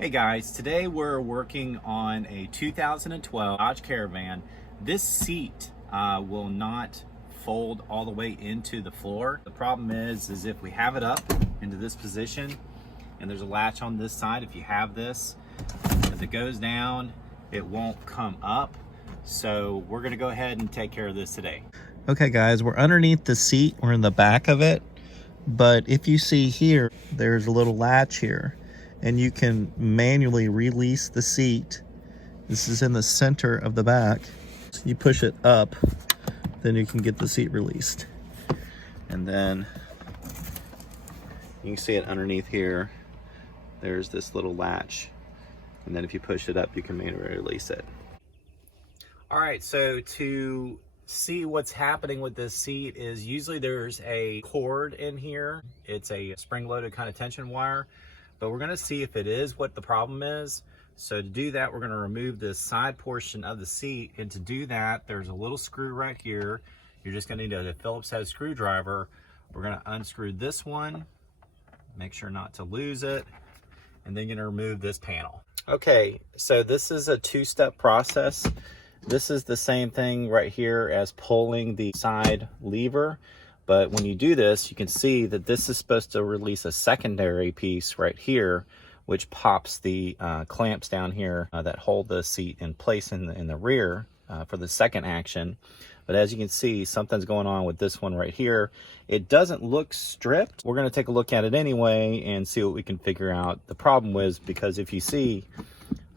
Hey guys, today we're working on a 2012 Dodge Caravan. This seat will not fold all the way into the floor. The problem is if we have it up into this position and there's a latch on this side, if you have this, as it goes down, it won't come up. So we're gonna go ahead and take care of this today. Okay guys, we're underneath the seat, we're in the back of it, but if you see here, there's a little latch here, and you can manually release the seat. This is in the center of the back. You push it up, then you can get the seat released. And then you can see it underneath here. There's this little latch. And then if you push it up, you can manually release it. All right, so to see what's happening with this seat is usually there's a cord in here. It's a spring-loaded kind of tension wire. But we're gonna see if it is what the problem is. So to do that, we're gonna remove this side portion of the seat. And to do that, there's a little screw right here. You're just gonna need a Phillips head screwdriver. We're gonna unscrew this one, make sure not to lose it, and then you're gonna remove this panel. Okay, so this is a two-step process. This is the same thing right here as pulling the side lever. But when you do this, you can see that this is supposed to release a secondary piece right here, which pops the clamps down here that hold the seat in place in the rear for the second action. But as you can see, something's going on with this one right here. It doesn't look stripped. We're gonna take a look at it anyway and see what we can figure out. The problem was, because if you see,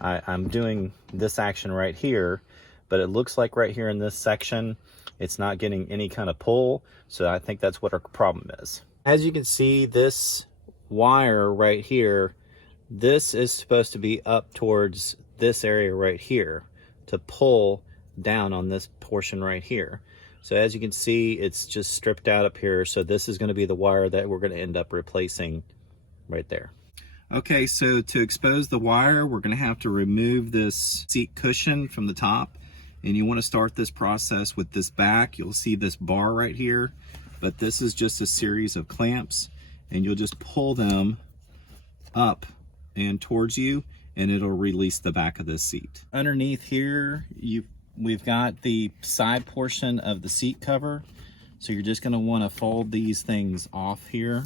I'm doing this action right here, but it looks like right here in this section, it's not getting any kind of pull. So I think that's what our problem is. As you can see, this wire right here, this is supposed to be up towards this area right here to pull down on this portion right here. So as you can see, it's just stripped out up here. So this is going to be the wire that we're going to end up replacing right there. Okay, so to expose the wire, we're going to have to remove this seat cushion from the top. And you want to start this process with this back. You'll see this bar right here, but this is just a series of clamps, and you'll just pull them up and towards you, and it'll release the back of this seat. Underneath here, we've got the side portion of the seat cover. So you're just going to want to fold these things off here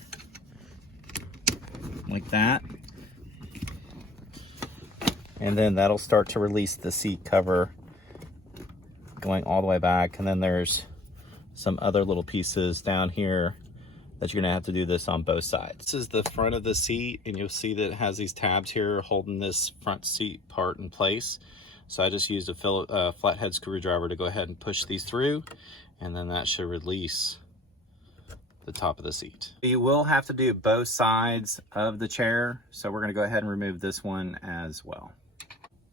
like that. And then that'll start to release the seat cover going all the way back. And then there's some other little pieces down here that you're gonna have to do this on both sides. This is the front of the seat, and you'll see that it has these tabs here holding this front seat part in place. So I just used a flathead screwdriver to go ahead and push these through, and then that should release the top of the seat. You will have to do both sides of the chair, so we're gonna go ahead and remove this one as well.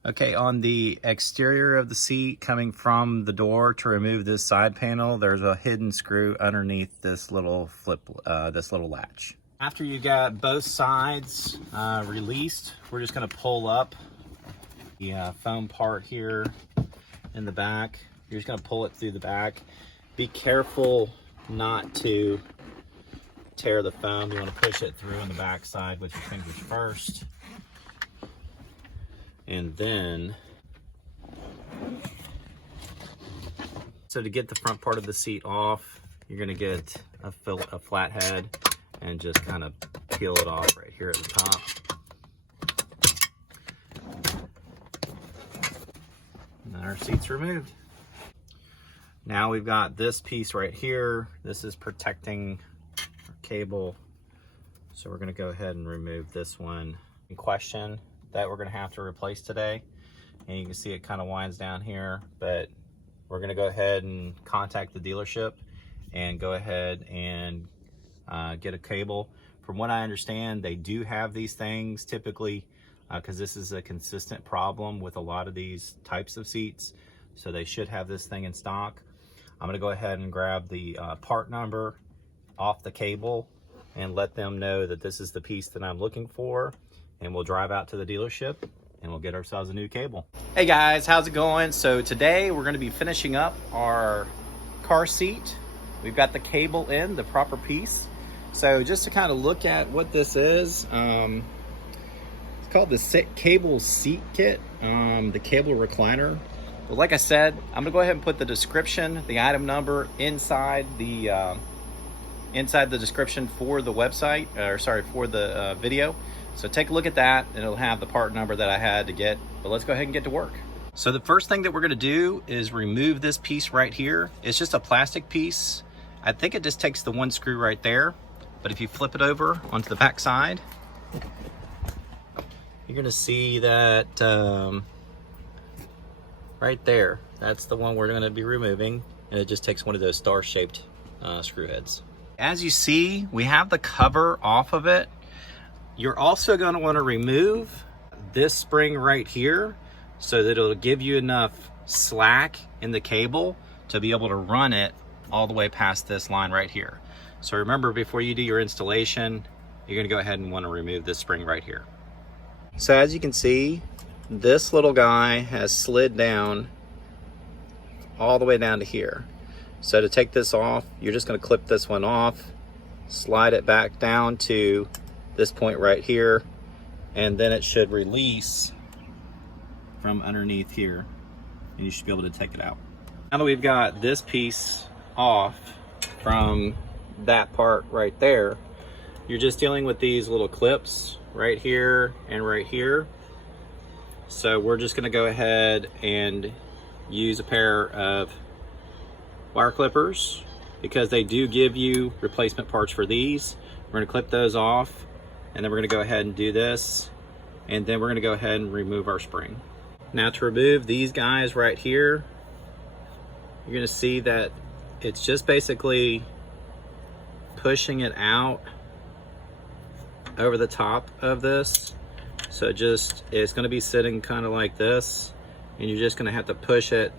Okay, on the exterior of the seat coming from the door, to remove this side panel, there's a hidden screw underneath this little this little latch. After you got both sides released, we're just gonna pull up the foam part here in the back. You're just gonna pull it through the back. Be careful not to tear the foam. You wanna push it through on the back side with your fingers first. And then, so to get the front part of the seat off, you're gonna get a flathead and just kind of peel it off right here at the top. And then our seat's removed. Now we've got this piece right here. This is protecting our cable. So we're gonna go ahead and remove this one in question that we're gonna have to replace today. And you can see it kind of winds down here, but we're gonna go ahead and contact the dealership and go ahead and get a cable. From what I understand, they do have these things typically, because this is a consistent problem with a lot of these types of seats. So they should have this thing in stock. I'm gonna go ahead and grab the part number off the cable and let them know that this is the piece that I'm looking for. And we'll drive out to the dealership and we'll get ourselves a new cable. Hey guys, how's it going? So today we're gonna be finishing up our car seat. We've got the cable in, the proper piece. So just to kind of look at what this is, it's called the cable seat kit, the cable recliner. But like I said, I'm gonna go ahead and put the description, the item number inside the description for the website, or sorry, for the video. So take a look at that, and it'll have the part number that I had to get. But let's go ahead and get to work. So the first thing that we're gonna do is remove this piece right here. It's just a plastic piece. I think it just takes the one screw right there. But if you flip it over onto the back side, you're gonna see that right there, that's the one we're gonna be removing. And it just takes one of those star-shaped screw heads. As you see, we have the cover off of it. You're also gonna wanna remove this spring right here so that it'll give you enough slack in the cable to be able to run it all the way past this line right here. So remember, before you do your installation, you're gonna go ahead and wanna remove this spring right here. So as you can see, this little guy has slid down all the way down to here. So to take this off, you're just gonna clip this one off, slide it back down to this point right here, and then it should release from underneath here, and you should be able to take it out. Now that we've got this piece off from that part right there, you're just dealing with these little clips right here and right here. So we're just gonna go ahead and use a pair of wire clippers, because they do give you replacement parts for these. We're gonna clip those off, and then we're gonna go ahead and do this, and then we're gonna go ahead and remove our spring. Now to remove these guys right here, you're gonna see that it's just basically pushing it out over the top of this. So it's gonna be sitting kind of like this, and you're just gonna have to push it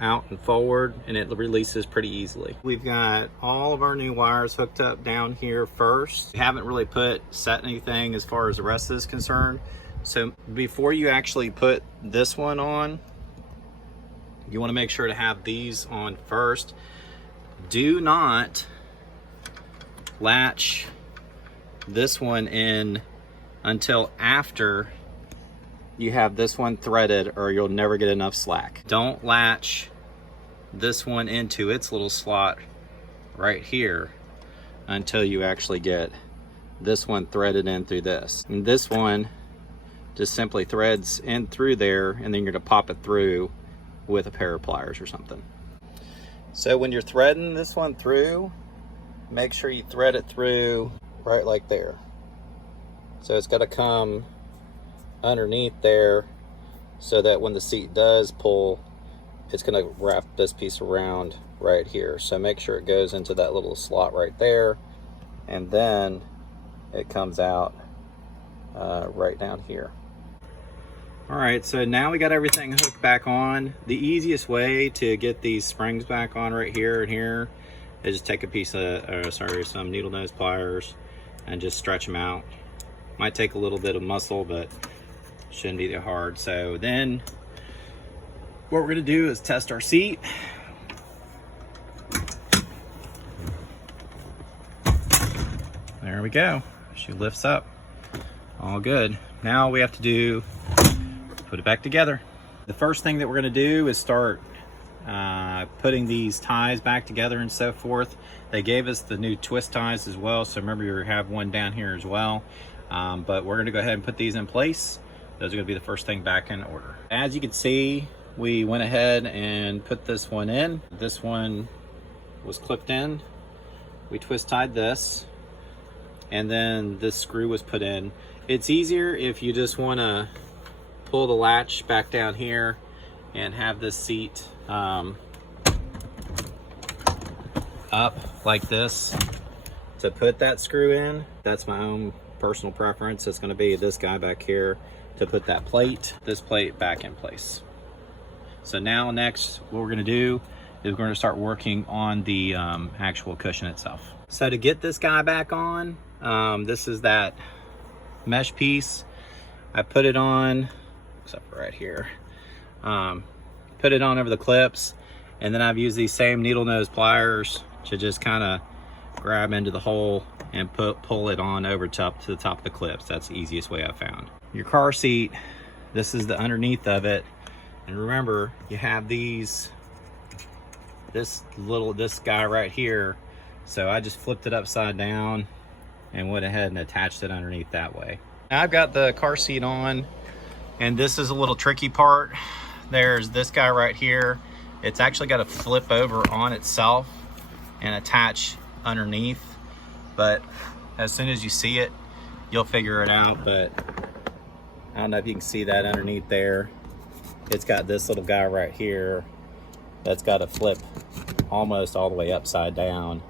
out and forward, and it releases pretty easily. We've got all of our new wires hooked up down here first. We haven't really set anything as far as the rest is concerned. So before you actually put this one on, you wanna make sure to have these on first. Do not latch this one in until after you have this one threaded, or you'll never get enough slack. Don't latch this one into its little slot right here until you actually get this one threaded in through this. And this one just simply threads in through there, and then you're gonna pop it through with a pair of pliers or something. So when you're threading this one through, make sure you thread it through right like there. So it's got to come underneath there, so that when the seat does pull, it's going to wrap this piece around right here. So make sure it goes into that little slot right there, and then it comes out right down here. All right, so now we got everything hooked back on. The easiest way to get these springs back on right here and here is just take a piece of, some needle nose pliers and just stretch them out. Might take a little bit of muscle, but shouldn't be that hard. So then what we're gonna do is test our seat. There we go. She lifts up. All good. Now we have to put it back together. The first thing that we're gonna do is start putting these ties back together and so forth. They gave us the new twist ties as well, so remember you have one down here as well. But we're gonna go ahead and put these in place. Those are gonna be the first thing back in order. As you can see, we went ahead and put this one in. This one was clipped in. We twist tied this, and then this screw was put in. It's easier if you just wanna pull the latch back down here and have this seat up like this to put that screw in. That's my own personal preference. It's going to be this guy back here to put that plate, this plate back in place. So now next what we're going to do is we're going to start working on the actual cushion itself. So to get this guy back on, this is that mesh piece. I put it on, except for right here, put it on over the clips, and then I've used these same needle nose pliers to just kind of grab into the hole and pull it on over to the top of the clips. That's the easiest way I've found. your car seat, this is the underneath of it. And remember, you have this guy right here. So I just flipped it upside down and went ahead and attached it underneath that way. Now I've got the car seat on, and this is a little tricky part. There's this guy right here. It's actually got to flip over on itself and attach underneath. But as soon as you see it, you'll figure it out. But I don't know if you can see that underneath there. It's got this little guy right here that's got to flip almost all the way upside down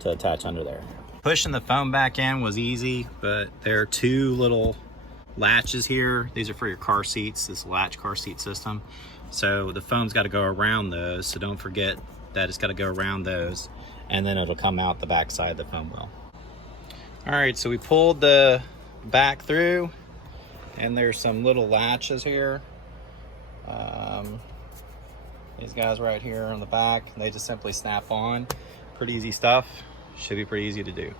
to attach under there. Pushing the foam back in was easy, but there are two little latches here. These are for your car seats, this latch car seat system. So the foam's got to go around those, so don't forget that it's got to go around those, and then it'll come out the back side of the foam well. All right, so we pulled the back through, and there's some little latches here. These guys right here on the back, they just simply snap on. Pretty easy stuff. Should be pretty easy to do.